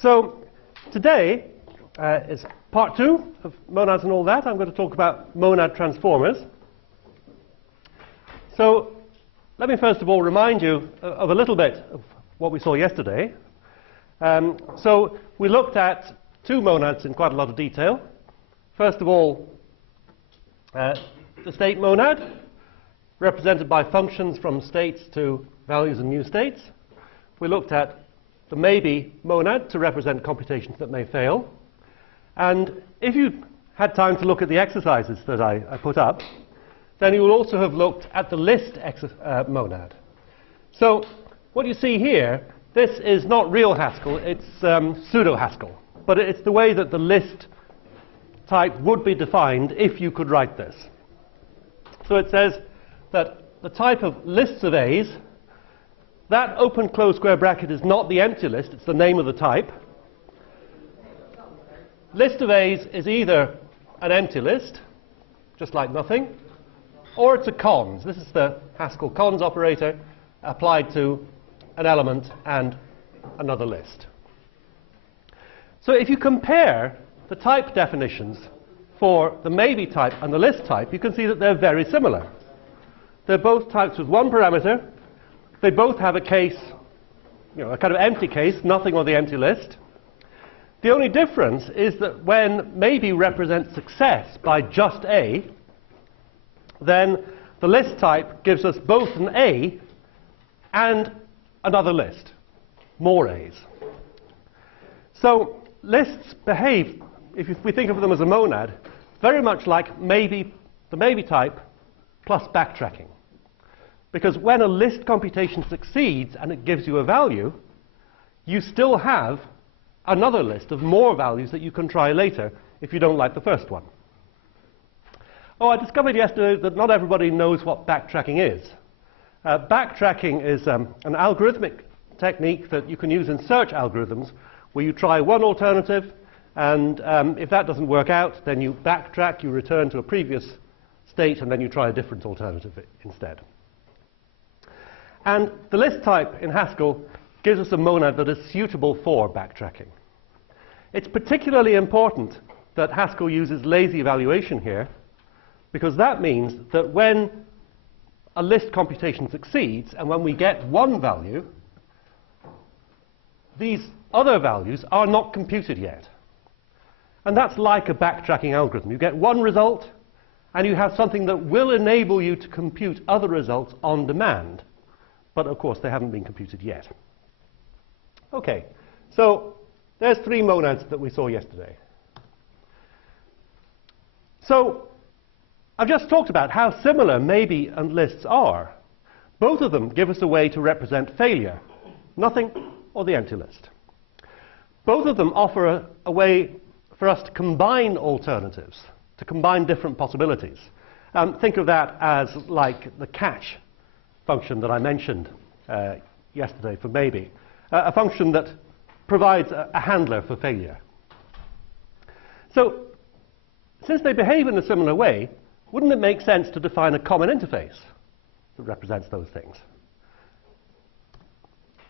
So today is part 2 of monads and all that. I'm going to talk about monad transformers. So let me first of all remind you of a little bit of what we saw yesterday. So we looked at two monads in quite a lot of detail. First of all, the state monad, represented by functions from states to values in new states. We looked at the maybe monad to represent computations that may fail. And if you had time to look at the exercises that I put up, then you will also have looked at the list monad. So what you see here, this is not real Haskell, it's pseudo-Haskell. But it's the way that the list type would be defined if you could write this. So it says that the type of lists of A's, that open close square bracket is not the empty list, it's the name of the type. List of A's is either an empty list, just like nothing, or it's a cons. This is the Haskell cons operator applied to an element and another list. So if you compare the type definitions for the maybe type and the list type, you can see that they're very similar. They're both types with one parameter. They both have a case, a kind of empty case, nothing on the empty list. The only difference is that when maybe represents success by just A, then the list type gives us both an A and another list, more A's. So lists behave, if we think of them as a monad, very much like the maybe type plus backtracking. Because when a list computation succeeds and it gives you a value, you still have another list of more values that you can try later if you don't like the first one. Oh, I discovered yesterday that not everybody knows what backtracking is. Backtracking is an algorithmic technique that you can use in search algorithms where you try one alternative and if that doesn't work out, then you backtrack, you return to a previous state, and then you try a different alternative instead. And the list type in Haskell gives us a monad that is suitable for backtracking. It's particularly important that Haskell uses lazy evaluation here, because that means that when a list computation succeeds, and when we get one value, these other values are not computed yet. And that's like a backtracking algorithm. You get one result, and you have something that will enable you to compute other results on demand. But of course, they haven't been computed yet. OK, so there's three monads that we saw yesterday. So I've just talked about how similar maybe and lists are. Both of them give us a way to represent failure, nothing or the empty list. Both of them offer a way for us to combine alternatives, to combine different possibilities. Think of that as like the catch function that I mentioned yesterday for maybe, a function that provides a handler for failure. So since they behave in a similar way, wouldn't it make sense to define a common interface that represents those things?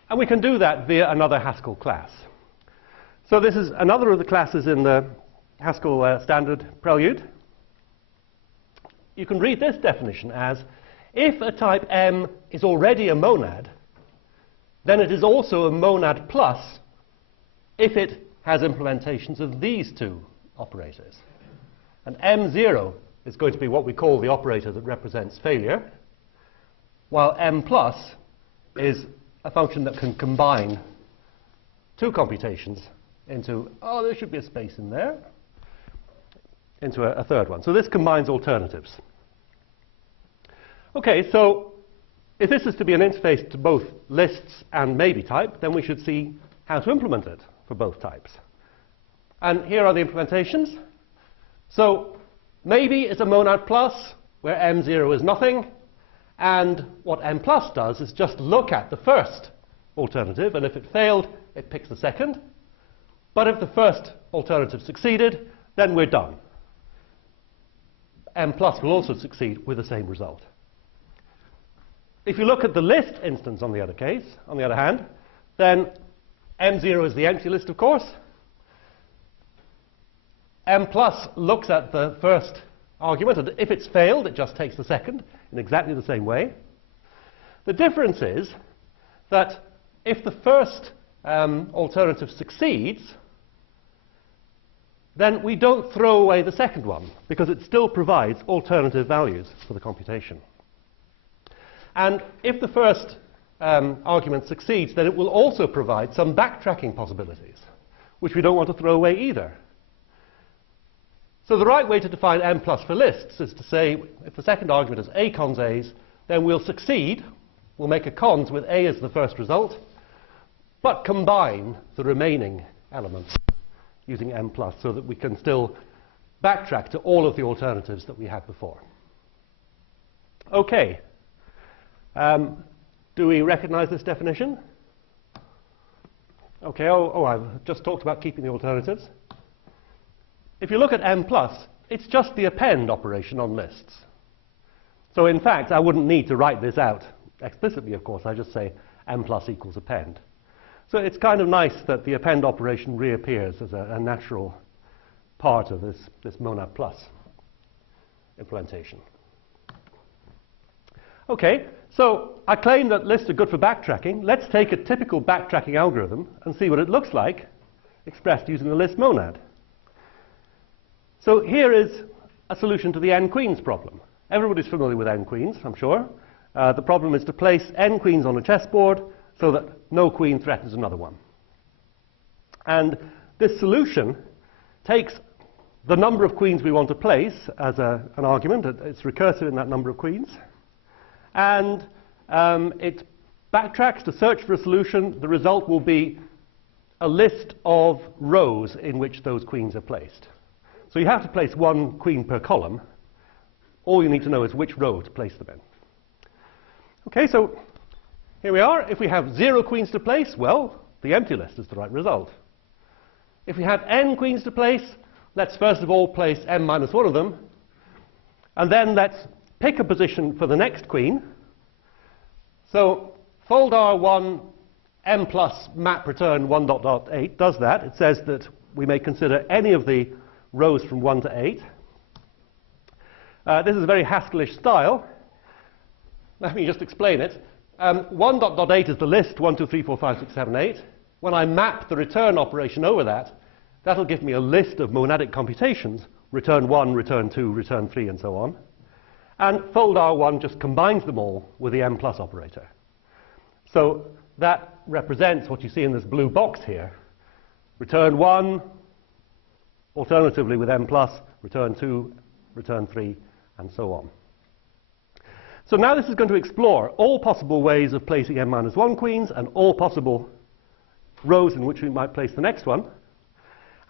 And we can do that via another Haskell class. So this is another of the classes in the Haskell standard prelude. You can read this definition as, if a type M is already a monad, then it is also a monad plus if it has implementations of these two operators. And M0 is going to be what we call the operator that represents failure, while M plus is a function that can combine two computations into, oh, there should be a space in there, into a third one. So this combines alternatives. OK, so if this is to be an interface to both lists and maybe type, then we should see how to implement it for both types. And here are the implementations. So maybe is a monad plus, where M0 is nothing. And what M plus does is just look at the first alternative, and if it failed, it picks the second. But if the first alternative succeeded, then we're done. M plus will also succeed with the same result. If you look at the list instance on the other hand, then M0 is the empty list, of course. M+ looks at the first argument, and if it's failed, it just takes the second in exactly the same way. The difference is that if the first alternative succeeds, then we don't throw away the second one, because it still provides alternative values for the computation. And if the first argument succeeds, then it will also provide some backtracking possibilities, which we don't want to throw away either. So the right way to define M+ for lists is to say, if the second argument is A cons A's, then we'll succeed, we'll make a cons with A as the first result, but combine the remaining elements using M+, so that we can still backtrack to all of the alternatives that we had before. Okay. Do we recognize this definition? Okay, I've just talked about keeping the alternatives. If you look at M+, it's just the append operation on lists. So in fact, I wouldn't need to write this out explicitly, of course. I just say M+ equals append. So it's kind of nice that the append operation reappears as a natural part of this MonadPlus implementation. Okay, so I claim that lists are good for backtracking. Let's take a typical backtracking algorithm and see what it looks like expressed using the list monad. So here is a solution to the n queens problem. Everybody's familiar with n queens, I'm sure. The problem is to place n queens on a chessboard so that no queen threatens another one. And this solution takes the number of queens we want to place as an argument. It's recursive in that number of queens. And it backtracks to search for a solution. The result will be a list of rows in which those queens are placed. So you have to place one queen per column. All you need to know is which row to place them in. Okay, so here we are. If we have 0 queens to place, well, the empty list is the right result. If we have n queens to place, let's first of all place m minus 1 of them, and then let's pick a position for the next queen. So fold R1 m plus map return 1 dot dot 8 does that. It says that we may consider any of the rows from 1 to 8. This is a very Haskell-ish style. Let me just explain it. 1 dot dot 8 is the list, 1, 2, 3, 4, 5, 6, 7, 8. When I map the return operation over that, that'll give me a list of monadic computations, return 1, return 2, return 3, and so on. And fold R1 just combines them all with the m+ operator. So that represents what you see in this blue box here. Return 1, alternatively with m+, return 2, return 3, and so on. So now this is going to explore all possible ways of placing m minus 1 queens and all possible rows in which we might place the next one.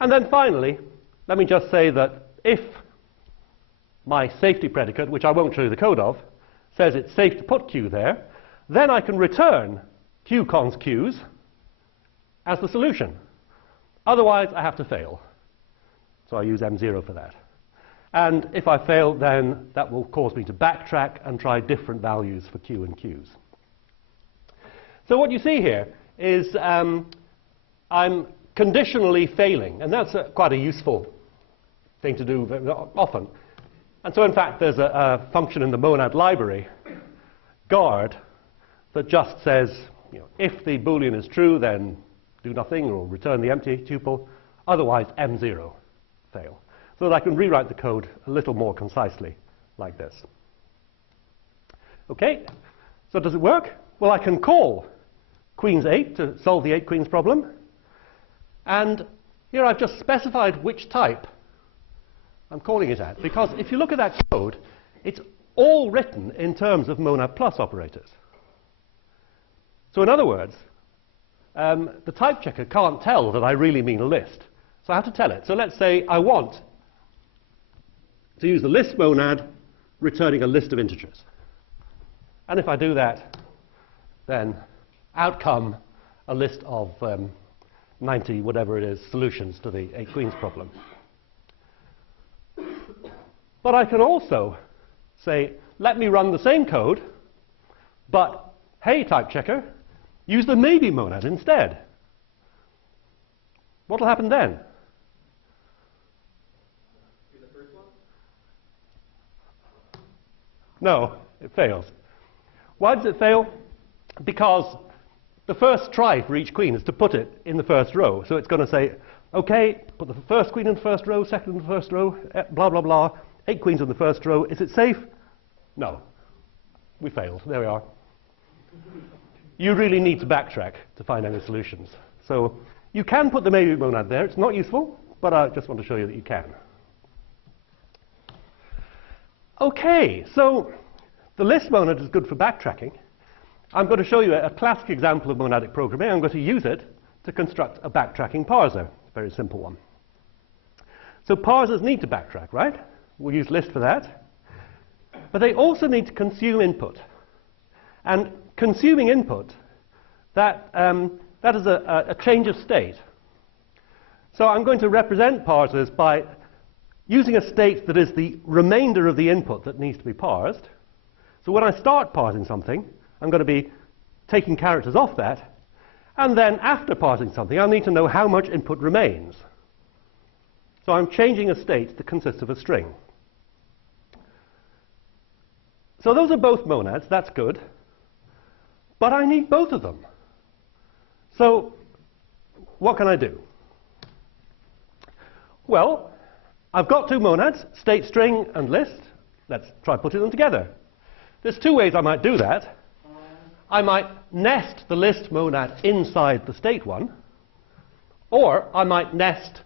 And then finally, let me just say that if my safety predicate, which I won't show you the code of, says it's safe to put q there, then I can return q cons q's as the solution. Otherwise, I have to fail. So I use m0 for that. And if I fail, then that will cause me to backtrack and try different values for q and q's. So what you see here is I'm conditionally failing, and that's quite a useful thing to do very often. And so in fact there's a function in the Monad library, guard, that just says, if the Boolean is true, then do nothing or return the empty tuple, otherwise m0, fail. So that I can rewrite the code a little more concisely like this. Okay, so does it work? Well, I can call queens 8 to solve the 8 queens problem. And here I've just specified which type I'm calling it at. Because if you look at that code, it's all written in terms of MonadPlus operators. So in other words, the type checker can't tell that I really mean a list. So I have to tell it. So let's say I want to use the list monad returning a list of integers. And if I do that, then out come a list of 90, whatever it is, solutions to the 8 queens problem. But I can also say, let me run the same code, but hey, type checker, use the maybe monad instead. what will happen then? No, it fails. Why does it fail? Because the first try for each queen is to put it in the first row. So it's going to say, OK, put the first queen in the first row, second in the first row, blah, blah, blah. 8 queens in the first row. Is it safe? No. We failed. There we are. You really need to backtrack to find any solutions. So you can put the maybe monad there. It's not useful, but I just want to show you that you can. OK, so the list monad is good for backtracking. I'm going to show you a classic example of monadic programming. I'm going to use it to construct a backtracking parser. A very simple one. So parsers need to backtrack, right? We'll use list for that. But they also need to consume input. And consuming input, that is a change of state. So I'm going to represent parsers by using a state that is the remainder of the input that needs to be parsed. So when I start parsing something, I'm going to be taking characters off that. And then after parsing something, I'll need to know how much input remains. So I'm changing a state that consists of a string. So those are both monads. That's good. But I need both of them. So what can I do? Well, I've got two monads, state string and list. Let's try putting them together. There's two ways I might do that. I might nest the list monad inside the state one, or I might nest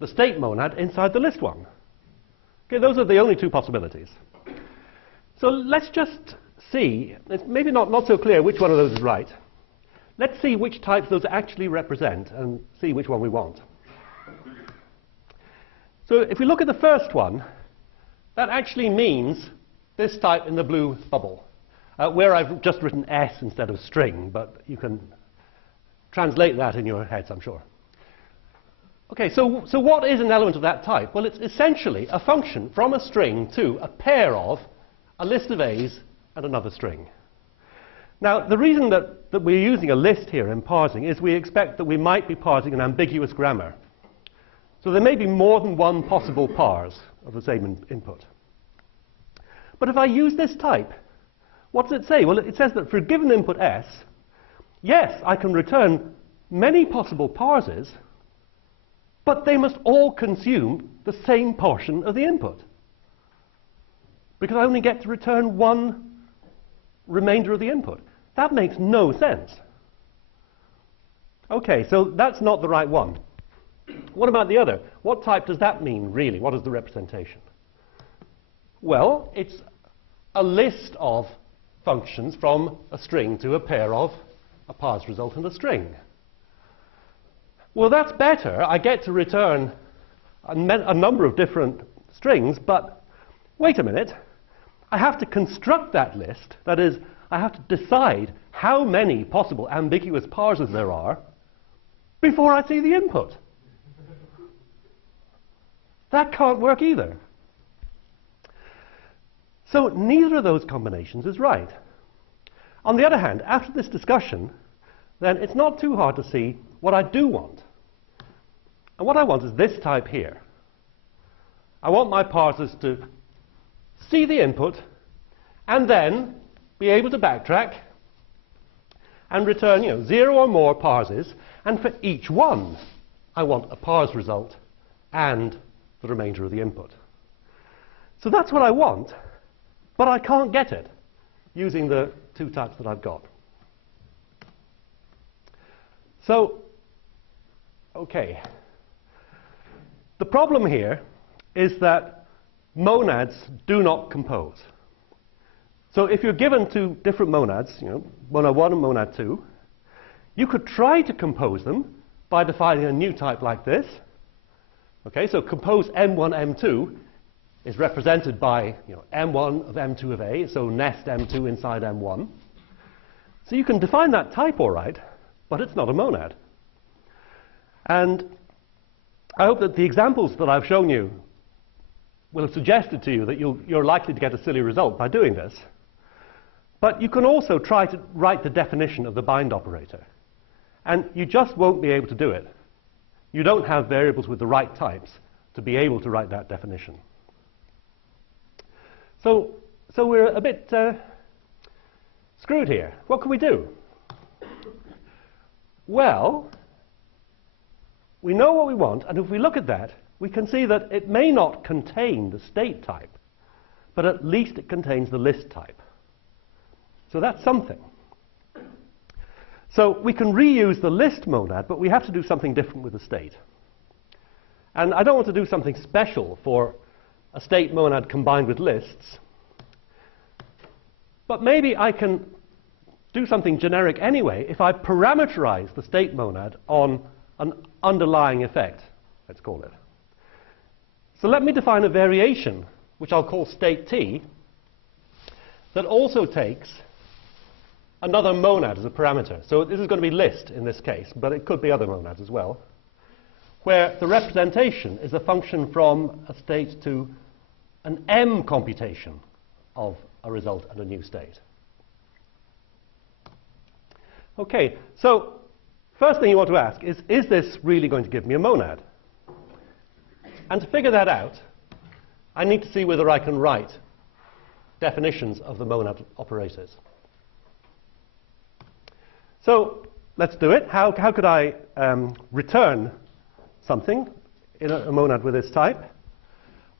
the state monad inside the list one. Okay, those are the only two possibilities. So let's just see, it's maybe not so clear which one of those is right. Let's see which types those actually represent and see which one we want. So if we look at the first one, that actually means this type in the blue bubble, where I've just written S instead of string, but you can translate that in your heads, I'm sure. Okay, so what is an element of that type? Well, it's essentially a function from a string to a pair of a list of A's and another string. Now, the reason that we're using a list here in parsing is we expect that we might be parsing an ambiguous grammar. So there may be more than one possible parse of the same input. But if I use this type, what does it say? Well, it says that for a given input S, yes, I can return many possible parses, but they must all consume the same portion of the input. Because I only get to return one remainder of the input. That makes no sense. Okay, so that's not the right one. What about the other? What type does that mean, really? What is the representation? Well, it's a list of functions from a string to a pair of a parse result and a string. Well, that's better. I get to return a number of different strings, but wait a minute. I have to construct that list. That is, I have to decide how many possible ambiguous parsers there are before I see the input. That can't work either. So neither of those combinations is right. On the other hand, after this discussion, then it's not too hard to see what I do want. And what I want is this type here. I want my parsers to see the input and then be able to backtrack and return 0 or more parses. And for each one, I want a parse result and the remainder of the input. So that's what I want, but I can't get it using the two types that I've got. So, okay. The problem here is that monads do not compose. So if you're given two different monads, monad 1 and monad 2, you could try to compose them by defining a new type like this. Okay, so compose M1, M2 is represented by M1 of M2 of A, so nest M2 inside M1. So you can define that type all right, but it's not a monad. And I hope that the examples that I've shown you will have suggested to you that you're likely to get a silly result by doing this. But you can also try to write the definition of the bind operator. And you just won't be able to do it you don't have variables with the right types to be able to write that definition. So we're a bit screwed here. What can we do? Well, we know what we want, and if we look at that, we can see that it may not contain the state type, but at least it contains the list type. So that's something. So we can reuse the list monad, but we have to do something different with the state. And I don't want to do something special for a state monad combined with lists, but maybe I can do something generic anyway if I parameterize the state monad on an underlying effect, let's call it. So let me define a variation, which I'll call state t, that also takes another monad as a parameter. So this is going to be list in this case, but it could be other monads as well, where the representation is a function from a state to an m computation of a result and a new state. Okay, so first thing you want to ask is this really going to give me a monad? And to figure that out, I need to see whether I can write definitions of the monad operators. So let's do it. How could I return something in a monad with this type?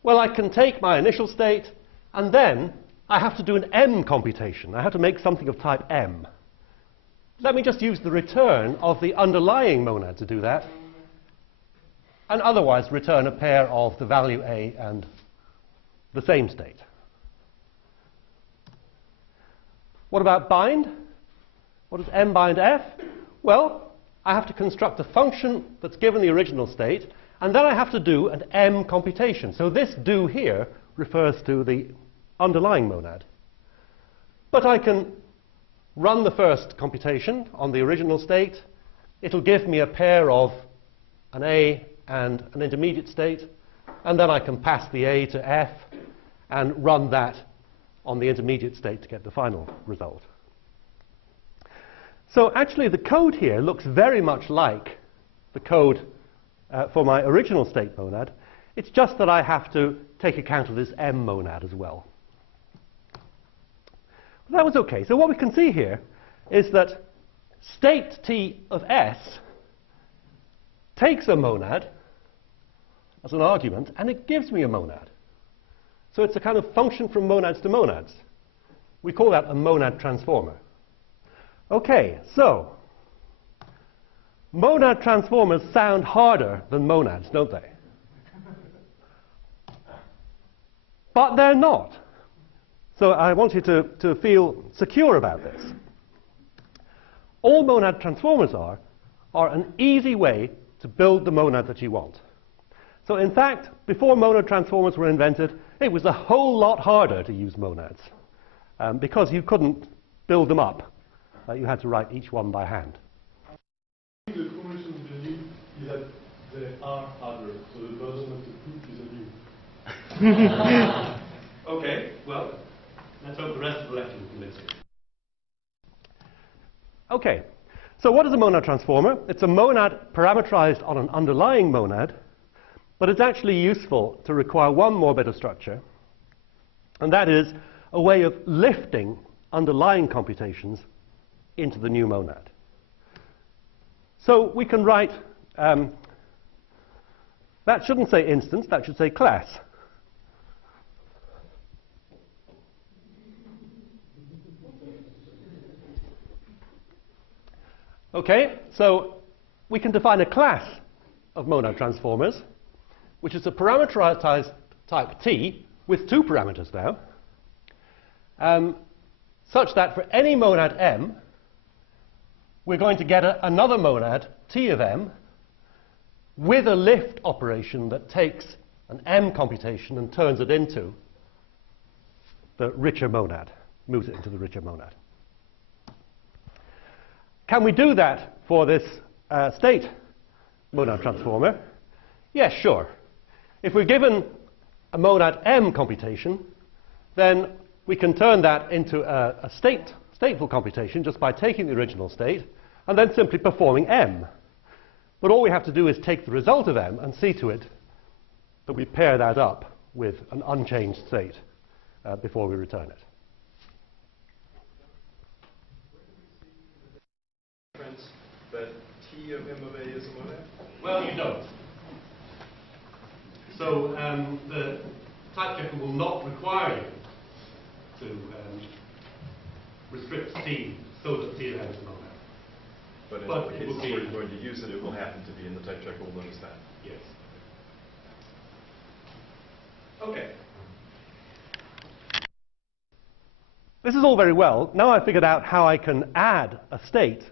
Well, I can take my initial state, and then I have to do an m computation. I have to make something of type m. Let me just use the return of the underlying monad to do that, and otherwise return a pair of the value a and the same state. What about bind? What does m bind f? Well, I have to construct a function that's given the original state, and then I have to do an m computation. So this do here refers to the underlying monad. But I can run the first computation on the original state. It'll give me a pair of an a and an intermediate state, and then I can pass the a to f and run that on the intermediate state to get the final result. So actually the code here looks very much like the code for my original state monad. It's just that I have to take account of this m monad as well. But that was okay. So what we can see here is that state t of s takes a monad as an argument, and it gives me a monad. So it's a kind of function from monads to monads. We call that a monad transformer. Okay, so monad transformers sound harder than monads, don't they? But they're not. So I want you to feel secure about this. All monad transformers are an easy way to build the monad that you want. So in fact, before monad transformers were invented, it was a whole lot harder to use monads because you couldn't build them up. You had to write each one by hand. I think the convention belief is that they are harder, so the burden of the proof is on you. Okay, well, let's hope the rest of the lecture will convince you. Okay, so what is a monad transformer? It's a monad parameterized on an underlying monad, but it's actually useful to require one more bit of structure, and that is a way of lifting underlying computations into the new monad. So we can write, that shouldn't say instance, that should say class. Okay, so we can define a class of monad transformers, which is a parameterized type T with two parameters now, such that for any monad M, we're going to get another monad, T of M, with a lift operation that takes an M computation and turns it into the richer monad, moves it into the richer monad. Can we do that for this state monad transformer? Yes, sure. If we're given a monad M computation, then we can turn that into a stateful computation just by taking the original state and then simply performing M. But all we have to do is take the result of M and see to it that we pair that up with an unchanged state before we return it. That T of M of A is a monad? Well, you don't. So the type checker will not require you to restrict T so that T of M is a monad. But in the cases where you're going to use it, it will happen to be, and the type checker will notice that. Yes. Okay. This is all very well. Now I've figured out how I can add a state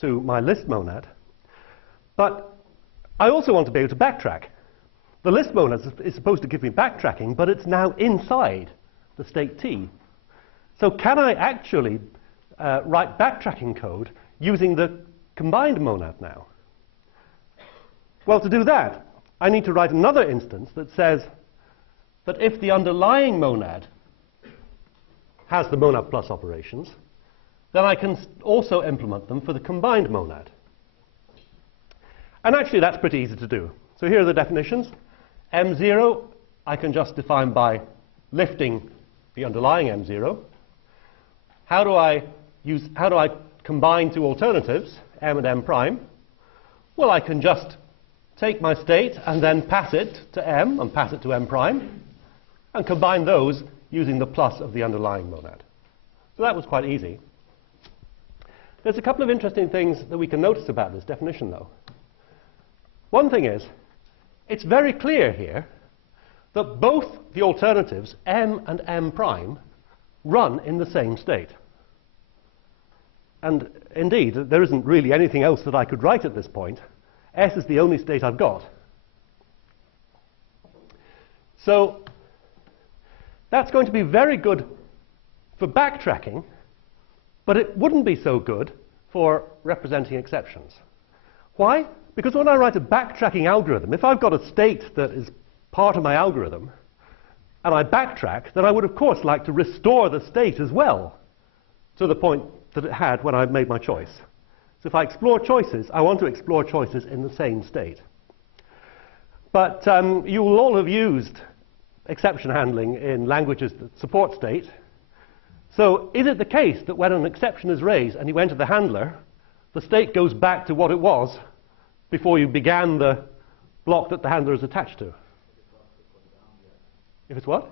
to my list monad, but I also want to be able to backtrack. The list monad is supposed to give me backtracking, but it's now inside the state T. So can I actually write backtracking code using the combined monad now? Well, to do that, I need to write another instance that says that if the underlying monad has the MonadPlus operations, then I can also implement them for the combined monad. And actually, that's pretty easy to do. So here are the definitions. M0, I can just define by lifting the underlying M0. How do I combine two alternatives, M and M prime? Well, I can just take my state and then pass it to M and pass it to M prime and combine those using the plus of the underlying monad. So that was quite easy. There's a couple of interesting things that we can notice about this definition, though. One thing is, it's very clear here that both the alternatives, M and M prime, run in the same state. And indeed, there isn't really anything else that I could write at this point. S is the only state I've got. So that's going to be very good for backtracking, but it wouldn't be so good for representing exceptions. Why? Because when I write a backtracking algorithm, if I've got a state that is part of my algorithm, and I backtrack, then I would, of course, like to restore the state as well to the point that it had when I made my choice. So if I explore choices, I want to explore choices in the same state. But you will all have used exception handling in languages that support state. So is it the case that when an exception is raised and you enter the handler, the state goes back to what it was before you began the block that the handler is attached to? If it's what?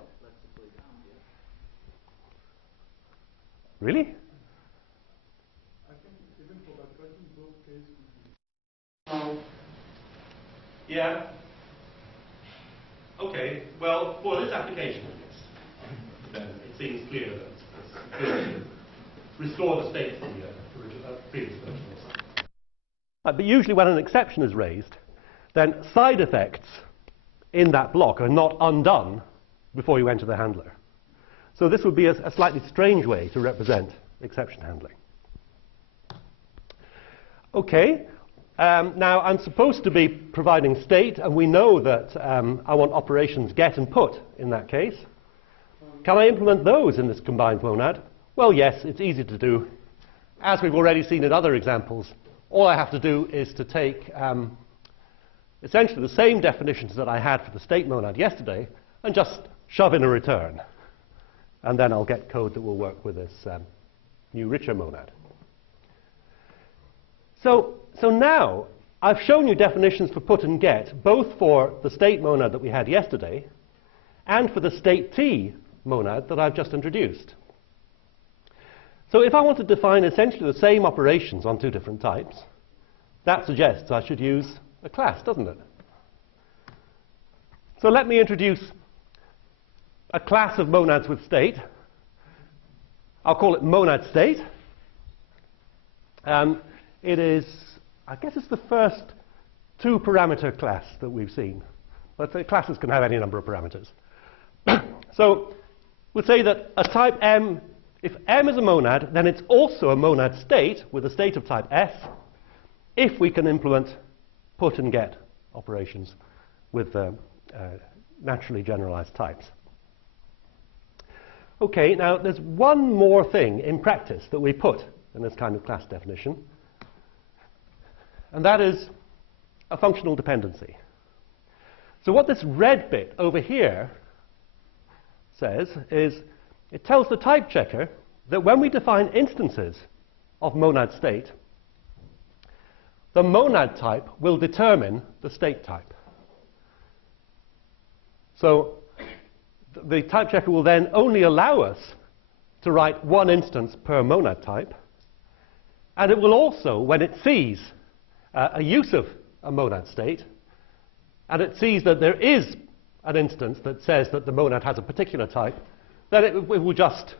Really? I think even for backtracking, both cases would be. Yeah. Okay. Well, for this application, then it seems clear that it's good to restore the state from the previous version. But usually when an exception is raised, then side effects in that block are not undone before you enter the handler. So this would be a slightly strange way to represent exception handling. Okay. Now I'm supposed to be providing state, and we know that I want operations get and put in that case. Can I implement those in this combined monad? Well, yes, it's easy to do. As we've already seen in other examples, all I have to do is to take essentially the same definitions that I had for the state monad yesterday and just shove in a return. And then I'll get code that will work with this new richer monad. So now I've shown you definitions for put and get, both for the state monad that we had yesterday and for the state T monad that I've just introduced. So if I want to define essentially the same operations on two different types, that suggests I should use a class, doesn't it? So let me introduce a class of monads with state. I'll call it monad state. It is, I guess it's the first two-parameter class that we've seen. But the classes can have any number of parameters. So we'll say that a type M, if M is a monad, then it's also a monad state with a state of type S, if we can implement put and get operations with naturally generalized types. Okay, now there's one more thing in practice that we put in this kind of class definition, and that is a functional dependency. So what this red bit over here says is it tells the type checker that when we define instances of monad state, the monad type will determine the state type. So the type checker will then only allow us to write one instance per monad type, and it will also, when it sees a use of a monad state, and it sees that there is an instance that says that the monad has a particular type, then it will just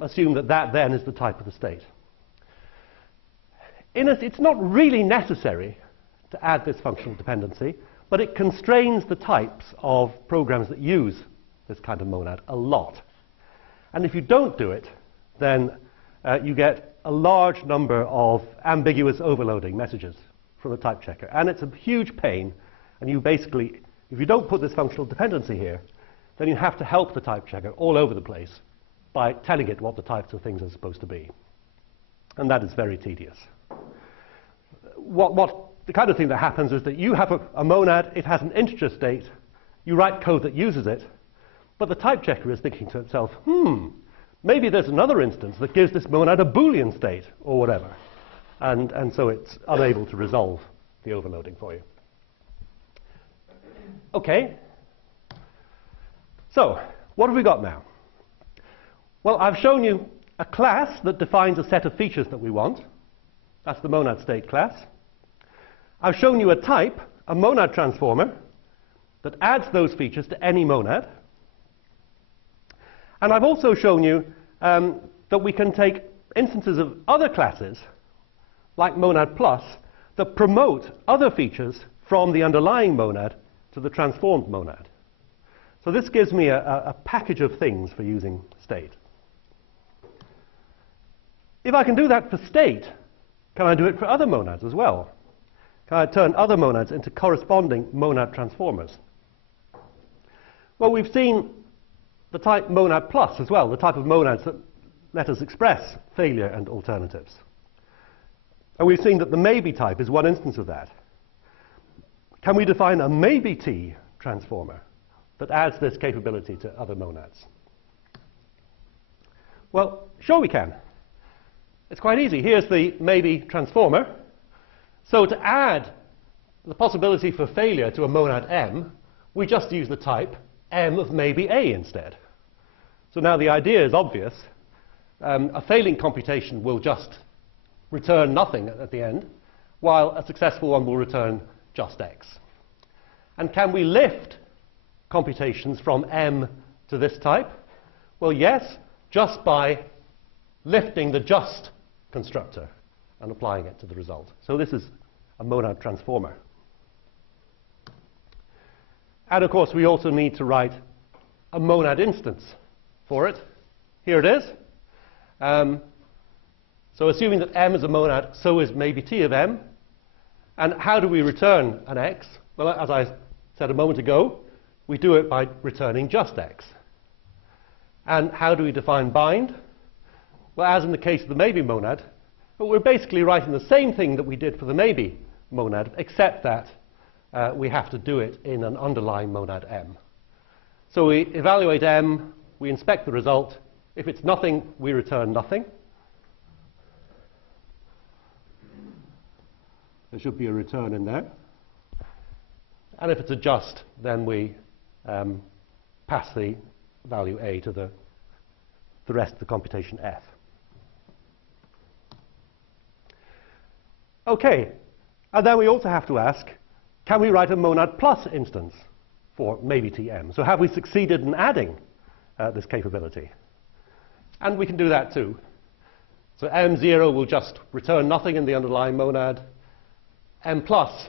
assume that that then is the type of the state. It's not really necessary to add this functional dependency, but it constrains the types of programs that use this kind of monad a lot. And if you don't do it, then you get a large number of ambiguous overloading messages from the type checker. And it's a huge pain, and you basically, if you don't put this functional dependency here, then you have to help the type checker all over the place by telling it what the types of things are supposed to be. And that is very tedious. The kind of thing that happens is that you have a monad, it has an integer state, you write code that uses it, but the type checker is thinking to itself, maybe there's another instance that gives this monad a Boolean state, or whatever. And so it's unable to resolve the overloading for you. Okay. So, what have we got now? Well, I've shown you a class that defines a set of features that we want. That's the monad state class. I've shown you a type, a monad transformer, that adds those features to any monad. And I've also shown you that we can take instances of other classes, like MonadPlus, that promote other features from the underlying monad to the transformed monad. So this gives me a package of things for using state. If I can do that for state, can I do it for other monads as well? Can I turn other monads into corresponding monad transformers? Well, we've seen the type MonadPlus as well, the type of monads that let us express failure and alternatives. And we've seen that the maybe type is one instance of that. Can we define a maybe T transformer that adds this capability to other monads? Well, sure we can. It's quite easy. Here's the maybe transformer. So to add the possibility for failure to a monad M, we just use the type M of maybe A instead. So now the idea is obvious. A failing computation will just return nothing at the end, while a successful one will return just X. And can we lift computations from M to this type? Well, yes, just by lifting the just constructor and applying it to the result. So this is a monad transformer. And of course, we also need to write a monad instance for it. Here it is. So assuming that M is a monad, so is maybe T of M. And how do we return an X? Well, as I said a moment ago, we do it by returning just X. And how do we define bind? Well, as in the case of the maybe monad, but we're basically writing the same thing that we did for the maybe monad, except that we have to do it in an underlying monad M. So we evaluate M, we inspect the result. If it's nothing, we return nothing. There should be a return in there. And if it's a just, then we pass the value A to the rest of the computation F. Okay, and then we also have to ask, can we write a MonadPlus instance for maybe TM? So have we succeeded in adding this capability? And we can do that too. So M0 will just return nothing in the underlying monad. M plus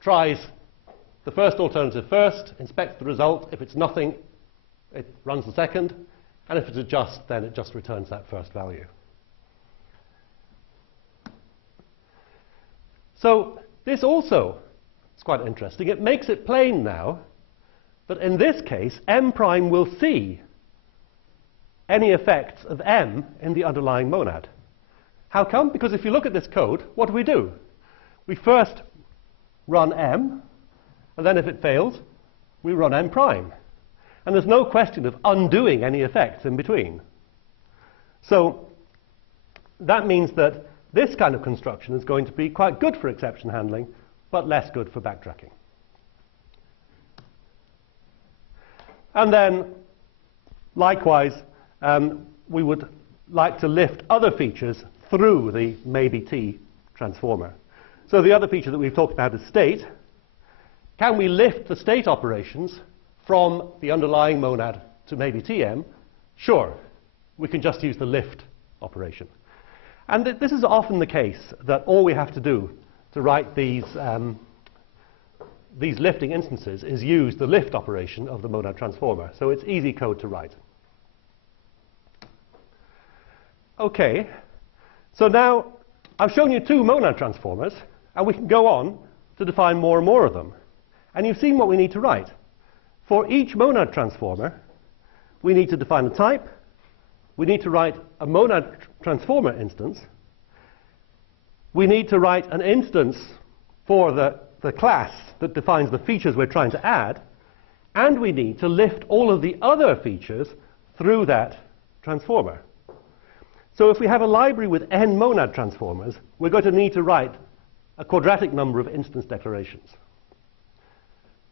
tries the first alternative first, inspects the result. If it's nothing, it runs the second. And if it's a just, then it just returns that first value. So this also is quite interesting. It makes it plain now that in this case, M prime will see any effects of M in the underlying monad. How come? Because if you look at this code, what do? We first run m, and then if it fails, we run m prime. And there's no question of undoing any effects in between. So that means that this kind of construction is going to be quite good for exception handling, but less good for backtracking. And then, likewise, we would like to lift other features through the maybe t transformer. So the other feature that we've talked about is state. Can we lift the state operations from the underlying monad to maybe tm? Sure. We can just use the lift operation. And this is often the case, that all we have to do to write these lifting instances is use the lift operation of the monad transformer. So it's easy code to write. OK. So now I've shown you two monad transformers, and we can go on to define more and more of them. And you've seen what we need to write. For each monad transformer, we need to define the type. We need to write a monad transformer instance. We need to write an instance for the class that defines the features we're trying to add. And we need to lift all of the other features through that transformer. So if we have a library with n monad transformers, we're going to need to write a quadratic number of instance declarations.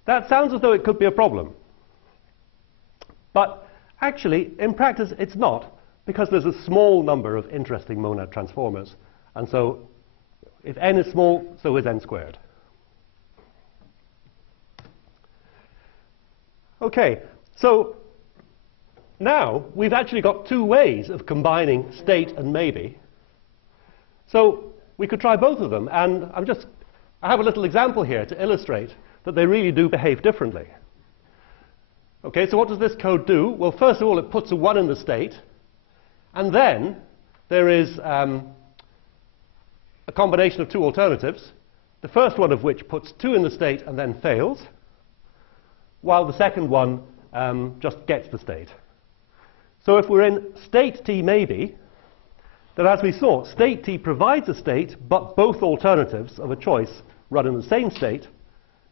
That sounds as though it could be a problem. But actually, in practice, it's not, because there's a small number of interesting monad transformers. And so if n is small, so is n squared. OK, so now we've actually got two ways of combining state and maybe. So we could try both of them. And I have a little example here to illustrate that they really do behave differently. OK, so what does this code do? Well, first of all, it puts a 1 in the state. And then there is a combination of two alternatives, the first one of which puts 2 in the state and then fails, while the second one just gets the state. So if we're in state t maybe, then as we saw, state t provides a state, but both alternatives of a choice run in the same state.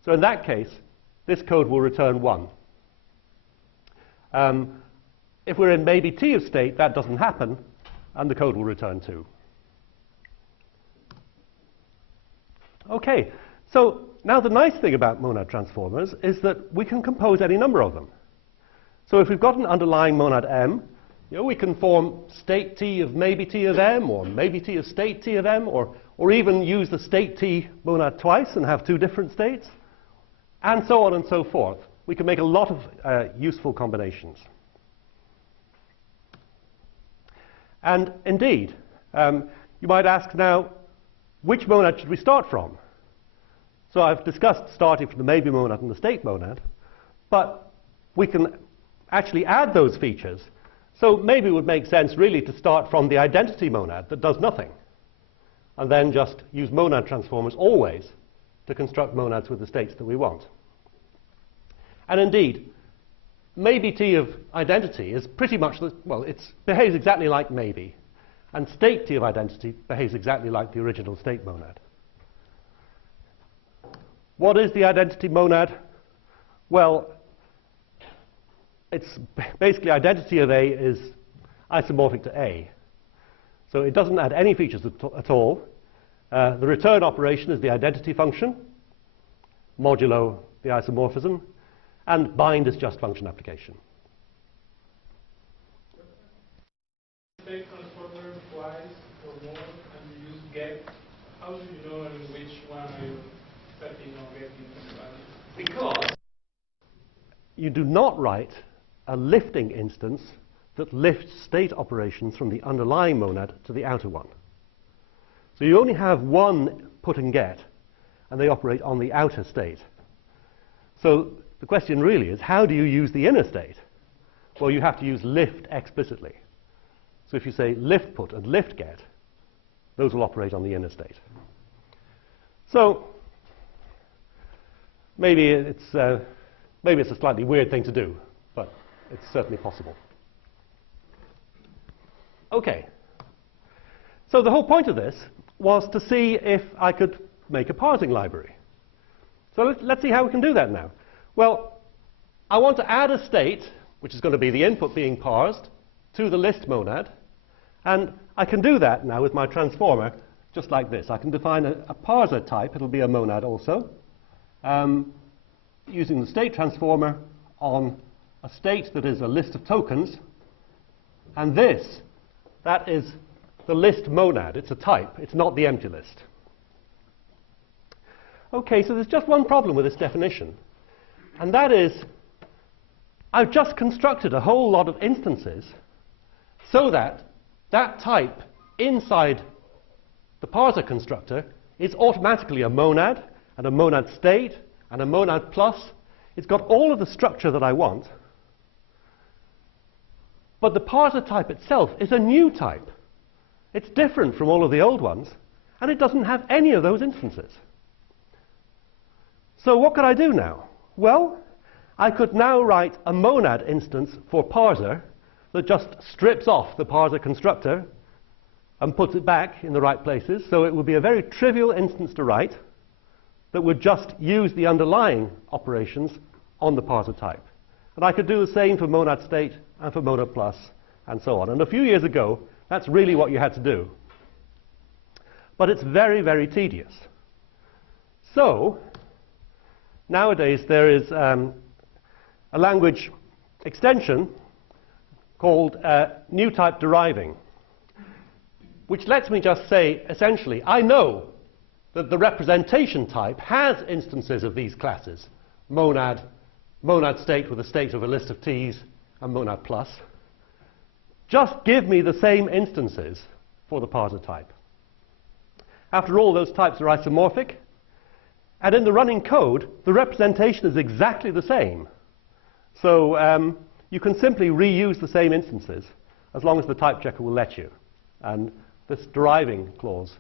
So in that case, this code will return 1. If we're in maybe t of state, that doesn't happen, and the code will return 2. OK, so now the nice thing about monad transformers is that we can compose any number of them. So if we've got an underlying monad m, we can form state t of maybe t of m, or maybe t of state t of m, or even use the state t monad twice and have two different states, and so on and so forth. We can make a lot of useful combinations. And indeed, you might ask now, which monad should we start from? So I've discussed starting from the maybe monad and the state monad, but we can actually add those features. So maybe it would make sense really to start from the identity monad that does nothing, and then just use monad transformers always to construct monads with the states that we want. And indeed, maybe t of identity is pretty much, it behaves exactly like maybe. And state t of identity behaves exactly like the original state monad. What is the identity monad? Well, it's basically identity of A is isomorphic to A. So it doesn't add any features at all. The return operation is the identity function, modulo the isomorphism, and bind is just function application. State transformer twice or more, and you use get. How do you know in which one are you setting or getting the value? Because you do not write a lifting instance that lifts state operations from the underlying monad to the outer one. So you only have one put and get, and they operate on the outer state. So the question really is, how do you use the inner state? Well, you have to use lift explicitly. So if you say lift put and lift get, those will operate on the inner state. So maybe it's a slightly weird thing to do, but it's certainly possible. OK. So the whole point of this was to see if I could make a parsing library. So let's see how we can do that now. Well, I want to add a state, which is going to be the input being parsed, to the list monad. And I can do that now with my transformer just like this. I can define a parser type. It'll be a monad also, using the state transformer on a state that is a list of tokens. And that is the list monad. It's a type. It's not the empty list. OK, so there's just one problem with this definition. And that is, I've just constructed a whole lot of instances so that that type inside the parser constructor is automatically a monad, and a monad state, and a MonadPlus. It's got all of the structure that I want. But the parser type itself is a new type. It's different from all of the old ones, and it doesn't have any of those instances. So what could I do now? Well, I could now write a monad instance for parser that just strips off the parser constructor and puts it back in the right places. So it would be a very trivial instance to write that would just use the underlying operations on the parser type. And I could do the same for monad state and for MonadPlus and so on. And a few years ago, that's really what you had to do. But it's very, very tedious. So nowadays, there is a language extension called new type deriving, which lets me just say, essentially, I know that the representation type has instances of these classes, monad state with a state of a list of t's, and MonadPlus. Just give me the same instances for the parser type. After all, those types are isomorphic. And in the running code, the representation is exactly the same. So you can simply reuse the same instances as long as the type checker will let you. And this deriving clause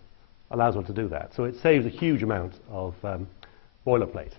allows one to do that. So it saves a huge amount of boilerplate.